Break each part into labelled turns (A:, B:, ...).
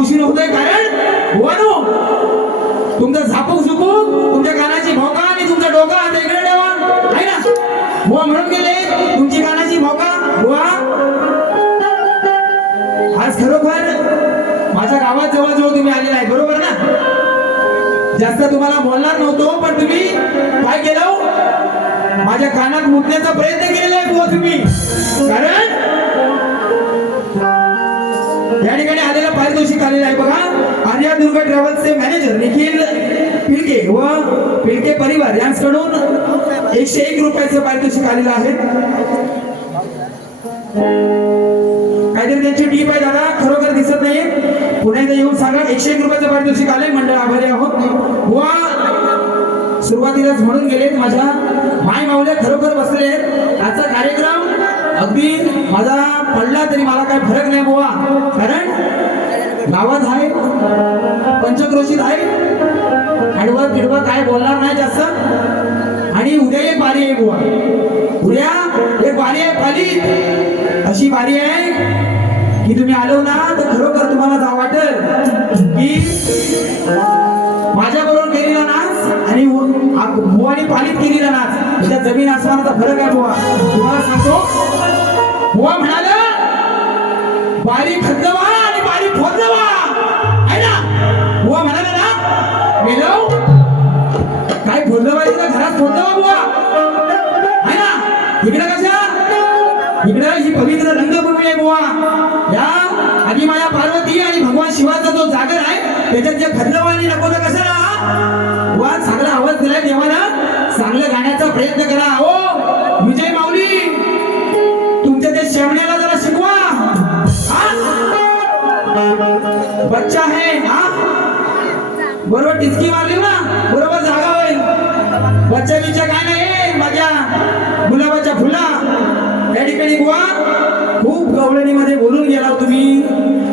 A: उशीर होतोय कारण? वनू तुमचं झापूक झुपूक तुमच्या कानाची भोका आणि तुमचा डोका वेगळे ठेवा. आहे ना? बुवा म्हणून गेले तुमची कानाची भोका. बुवा. आज खरोखर माझ्या गावात जवळजवळ तुम्ही आलेला आहे बरोबर ना? जास्त तुम्हाला बोलणार नव्हतो पण तुम्ही काय केलं? माझ्या कानात मुतण्याचा प्रयत्न केलेला आहे बुवा तुम्ही. कारण आलेला पारितोषिक आहे बघा. आर्या दुर्गा ट्रॅव्हल्सचे मॅनेजर निखिल पिळके व पिळके परिवार यांच्याकडून एकशे एक रुपयाचं पारितोषिक आलेलं आहे. काहीतरी त्यांची टीप आहे दादा खरोखर दिसत नाही पुन्हा एकदा येऊन सांगा. एकशे एक रुपयाचं पारितोषिक आले मंडळ आभारी आहोत. वा सुरुवातीलाच म्हणून गेलेत माझ्या माय माऊल्या खरोखर बसले आहेत. आजचा कार्यक्रम अगदी माझा पडला तरी मला काही फरक नाही बुवा. कारण गावात आहे पंचक्रोशीत आहे. हडवा तिडवं काय बोलणार नाही जास्त. आणि उद्या एक बारी आहे बुवा. उद्या एक बारी आहे पाली अशी बारी आहे की तुम्ही आलो ना तर खरोखर तुम्हाला जा वाटेल की माझ्या बरोबर केलेला नाच आणि व- आ- केलेला नाच. त्या जमीन आसमानाचा फरक आहे बुवा. तुम्हाला सांगतो. बुवा म्हणाला बारी खतवा इकडे कशा? इकडे ही पवित्र रंगभूमी आहे गोवा या आधी माया पार्वती आणि भगवान शिवाचा जो जागर आहे त्याच्यात जे खदलवाणी नको तर कशाला? वा चांगला आवाज दिलाय देवाला. चांगलं गाण्याचा प्रयत्न करा. हो. बरोबर टिचकी मारली ना? बरोबर जागा होईल. बच्चा बिच्चा काय नाही माझ्या गुलाबाच्या फुला. या ठिकाणी बुवा खूप गवळणीमध्ये बोलून गेला तुम्ही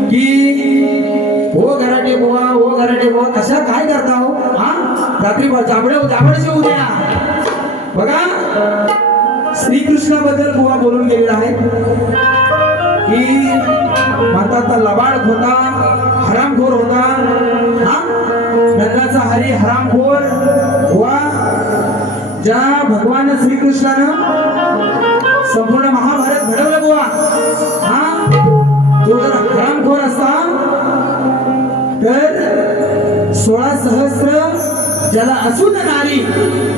A: की हो घराटे बुवा हो घराटे बुवा कशा काय करता हो? हा? रात्री जाबडे जांभळ उद्या द्या बघा श्रीकृष्णाबद्दल बुवा बोलून गेलेला आहे की म्हणतात लबाड होता ज्या भगवान श्रीकृष्णानं संपूर्ण महाभारत घडवलं बुवा. हा? तो जर हरामखोर असता. तर सोळा सहस्र ज्याला असून नारी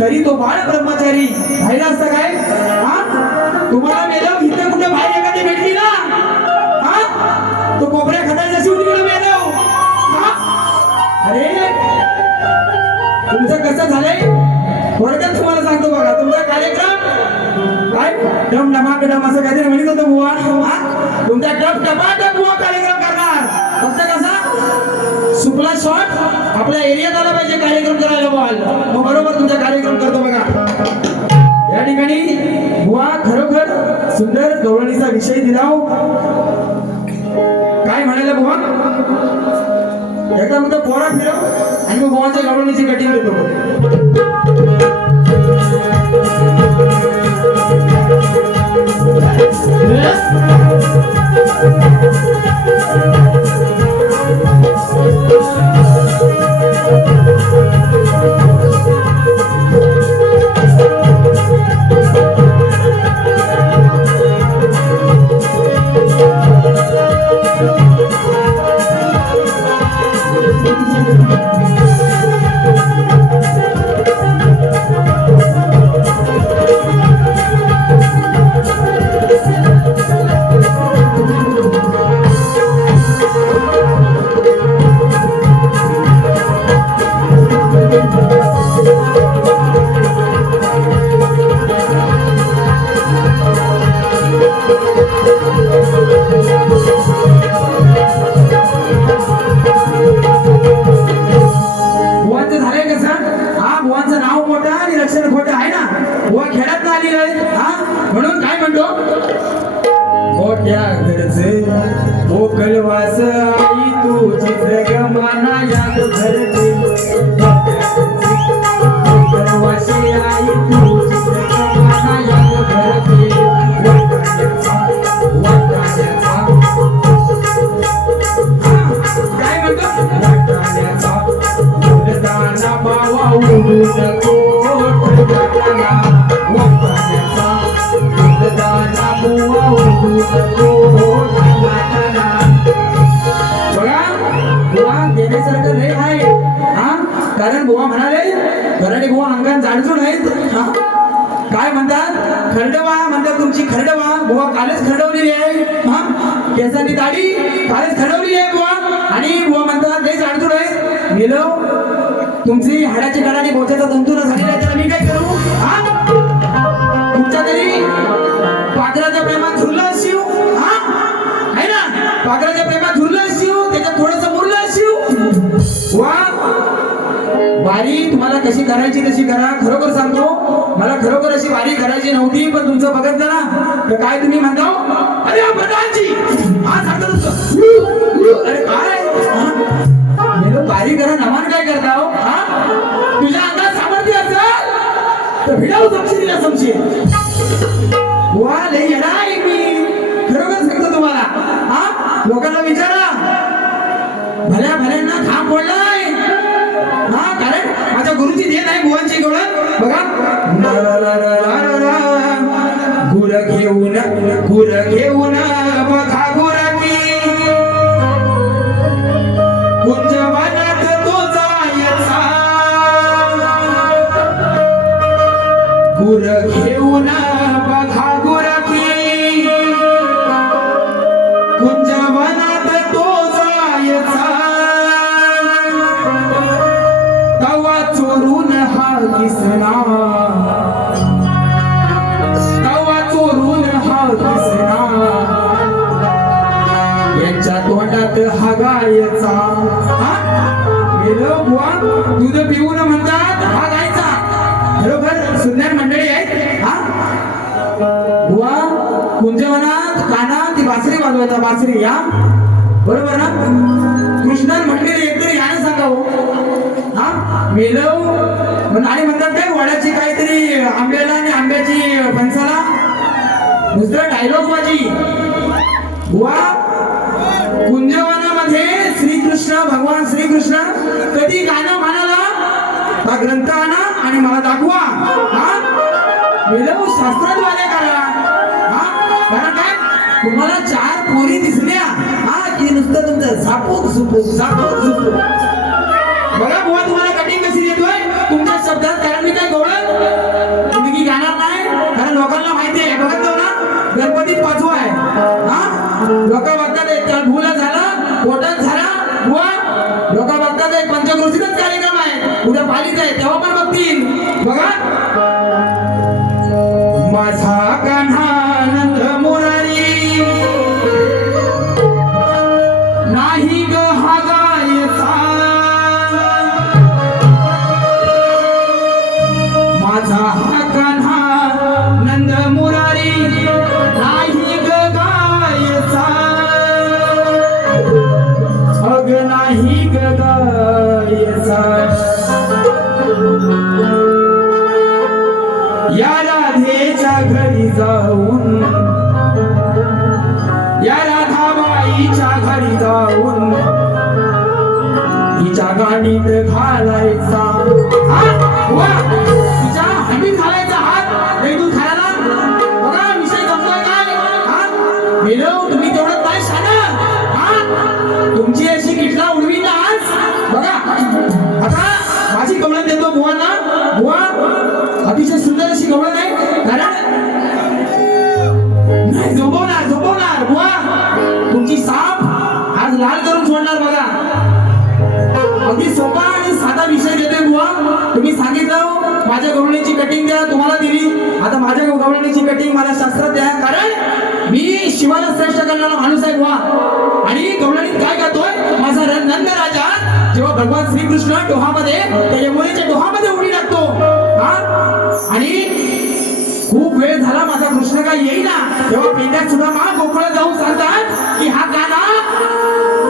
A: तरी तो बाळ ब्रह्मचारी. राहिला असता काय? हा? तुम्हाला मेलं इथे कुठे बाहेर एखादी भेटली ना? हा? तो कोपऱ्या खताची जशी होती तिकडे डम असं काहीतरी म्हणत होतं बुवा. हा? तुमचा डब बुवा कार्यक्रम करणार. फक्त कसा? सुपला शॉट आपल्या एरियात आला पाहिजे कार्यक्रम करायला बुवा. मग बरोबर तुमचा कार्यक्रम करतो बघा. या ठिकाणी बुवा खरोखर सुंदर गवळणीचा विषय दिला हो. काय म्हणायला बुवा? एकदा मग पोरा फिरव आणि मग बुवाच्या गवळणीची कटिंग देतो खरडवा बुवा कालच खरडवलेली आहे. हा केसांनी दाढी कालच खरडवलेली आहे बुवा. आणि बुवा म्हणतात लय अडचण आहे. गेलो तुमची हाडाची काढाने बोचाचा तंतू न झालेला आहे तर मी काय करू? हा? तुमच्या तरी पाखराच्या प्रेमात झुरला शिव हा? आहे ना? पाखराच्या प्रेमात झुरला शिव त्याच्यात थोडस मुरला शिव वा वारी तुम्हाला कशी करायची तशी करा. खरोखर सांगतो मला खरोखर अशी वारी करायची नव्हती पण तुमचं बघितलं ना. काय तुम्ही म्हणता? हो? अरे प्रधानजी! हा सांगतो अरे काय हा? मेलो करा नमान काय करता हो? हा? तुझ्या अंगात सामर्थ्य असेल तर भिडाव समशी समशी वा लय येणार आहे मी. खरोखर सांगतो तुम्हाला. हा? लोकांना विचारा. भल्या भल्यांना खांब पडलाय हा कारण माझ्या गुरुची देण आहे भुवनची गवळण बघा. गुर घेऊन बघा गुरकी कुंजवनात तो जायचा. गुर घेऊन दूध पिऊन म्हणतात हा गायचा. बरोबर सुंदर मंडळी आहेत हा. बुवा कुंजवनात काना ती बासरी वाजवायचा बासरी या बरोबर ना? कृष्णान म्हटलेले एकतरी याने सांगावं. हा? मेलव आणि म्हणतात काय वड्याची काहीतरी आंब्याला आणि आंब्याची फणसाला. दुसरा डायलॉग माझी बुवा कुंजवनामध्ये श्रीकृष्ण भगवान श्रीकृष्ण कधी गाणं हा ग्रंथ आणा आणि मला दाखवा. हा? मिळव शास्त्रद्वारे करा. हा? कारण काय? तुम्हाला चार खोरी दिसल्या. हा की नुसतं तुमचं झापूक झुपूक झापूक झुपूक. बघा बुवा तुम्हाला कठीण तेव्हा बघा. आता माझी कवळण देतो बुवांना बुवा अतिशय सुंदर अशी कवळण आहे कारण नाही झोपवणार झोपवणार बुवा तुमची साप आज लाल करून सोडणार बघा. अगदी सोपा आणि साधा विषय देतोय बुवा तुम्ही सांगितलं हो, माझ्या गवळणीची कटिंग द्या तुम्हाला दिली. आता माझ्या गवळणीची कटिंग मला शास्त्रात द्या. कारण मी शिवाला श्रेष्ठ करणारा माणूस आहे बुवा आणि गवळणीत काय करतोय माझा नंद राजा जेव्हा भगवान श्रीकृष्ण डोहामध्ये त्या यमुनेच्या डोहामध्ये उडी टाकतो हा? आणि खूप वेळ झाला माझा कृष्ण काय येईना. तेव्हा पेंड्यात सुद्धा मा गोकुळात जाऊन सांगतात की हा काना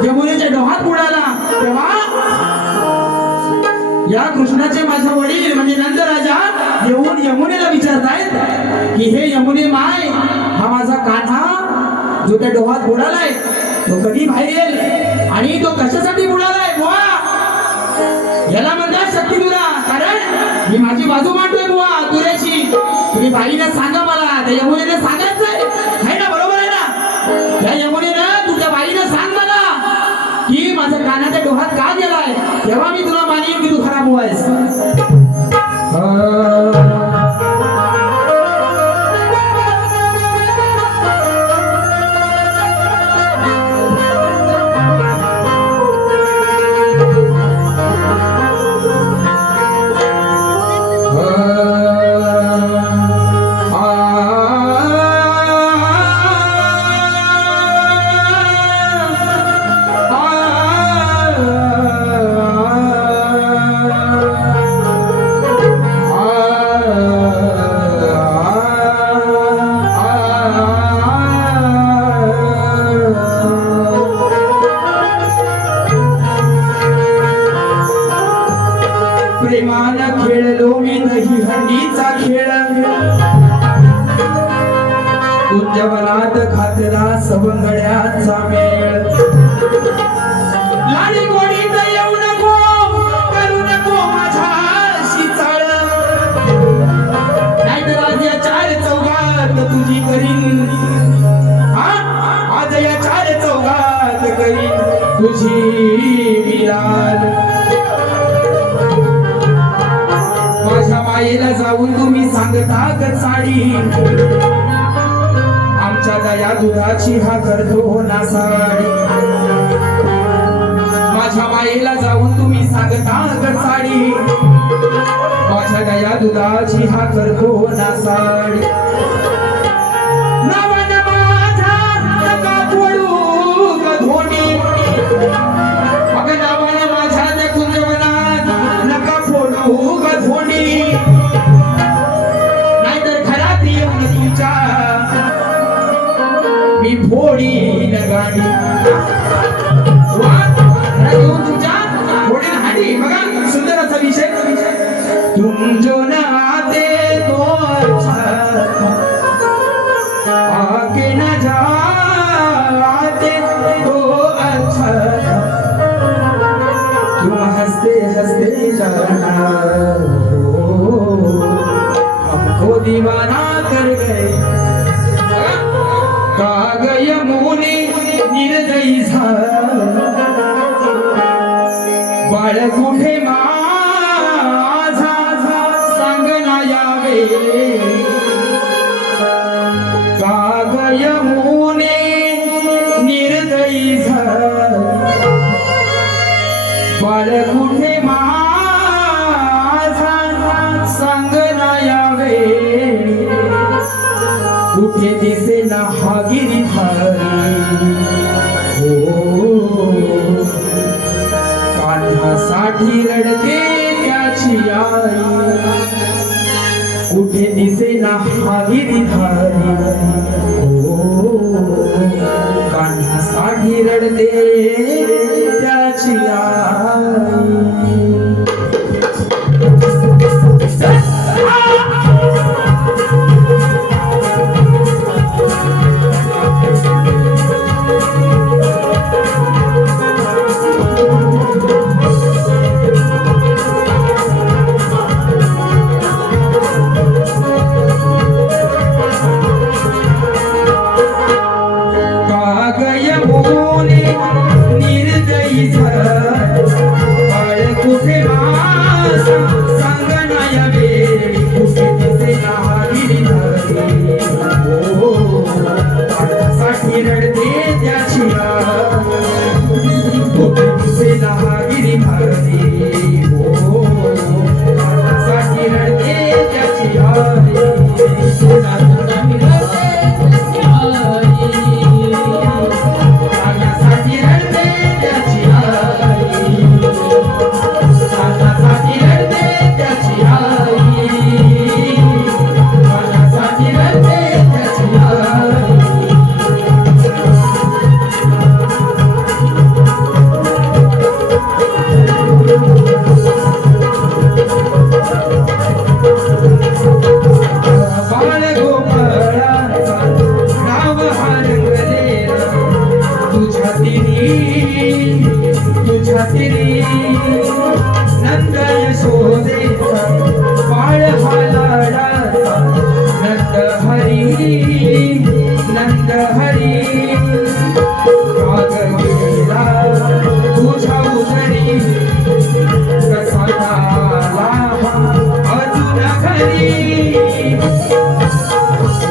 A: यमुनेच्या डोहात बुडाला. तेव्हा या कृष्णाचे माझे वडील म्हणजे नंदराजा येऊन यमुनेला विचारतायत की हे यमुने माय हा माझा कान्हा जो त्या डोहात बुडालाय तो कधी बाहेर येईल? आणि तो कशासाठी बुडाला? ह्याला म्हणतात शक्तीधुरा कारण मी माझी बाजू मांडतोय बुवा तुऱ्याची तुम्ही बाईने सांगा मला त्या यमुनेने सांगायचंय. आहे ना बरोबर आहे ना? त्या यमुनेनं तुझ्या बाईने सांग मला की माझ्या कानाच्या डोहात का गेलाय? तेव्हा मी तुला मानेन की तू खराब व्हायस तुझी मिलाल. माझ्या मायेला जाऊन तुम्ही सांगता ग साडी? आमच्या दया दुधाची हा करतो ना साडी. माझ्या मायेला जाऊन तुम्ही सांगता ग साडी? माझ्या दया दुधाची हा करतो ना साडी. फोडी लगाडी गाडी. तुमच्या हाडी. बघा सुंदर असा विषय तुम जो आते तो आके जाते तो अच्छा. तुम हंसते हंसते जाना हमको दीवाना कर गए. बाळ कुठे माझा सांग ना यावे पाठी रडते त्याची आई. कुठे दिसे ना हा गिरीधारी हो, कान्हासाठी रडते त्याची आई.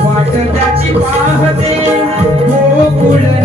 A: वाट त्याची पाहते गोकुळ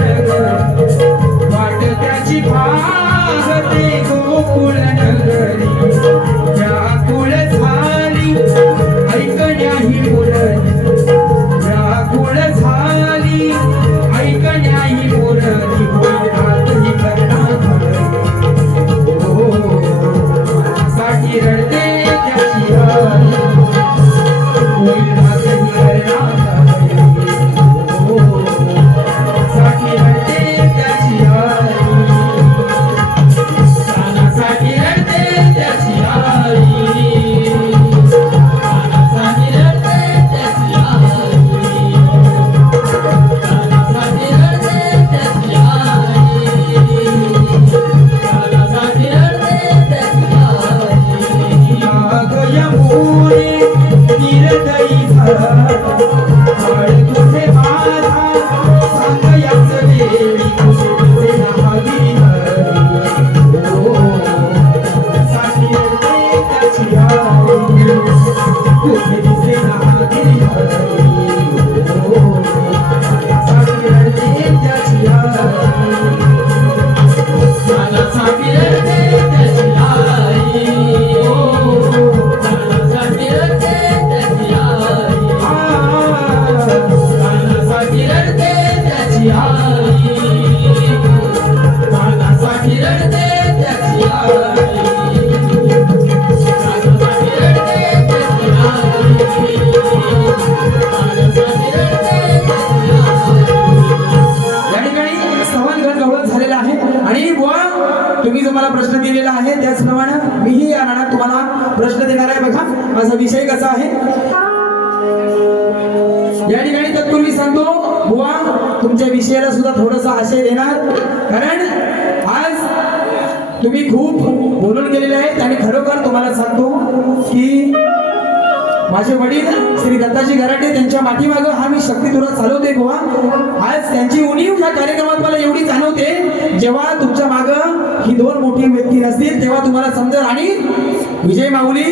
A: देणार कारण आज तुम्ही खूप बोलून गेलेले आहेत आणि खरोखर तुम्हाला सांगतो की माझे वडील श्री दत्ताजी गराटे त्यांच्या मागं हा मी शक्ती चालवते गोवा आज त्यांची उणीव या कार्यक्रमात मला एवढी जाणवते जेव्हा तुमच्या मागं ही दोन मोठी व्यक्ती नसतील तेव्हा तुम्हाला समजेल आणि विजय माऊली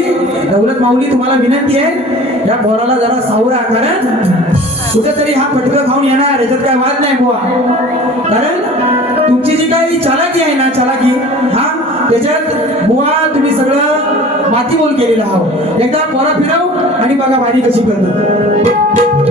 A: दौलत माऊली तुम्हाला विनंती आहे या पोराला जरा सावरा कारण कुठेतरी हा फटका खाऊन येणार याच्यात काय वाद नाही बुवा. कारण तुमची जी काही चालाकी आहे ना चालाकी हा त्याच्यात बुवा तुम्ही सगळं माती बोल केलेलं आहो. एकदा पोरा फिरव आणि बघा वारी कशी करतो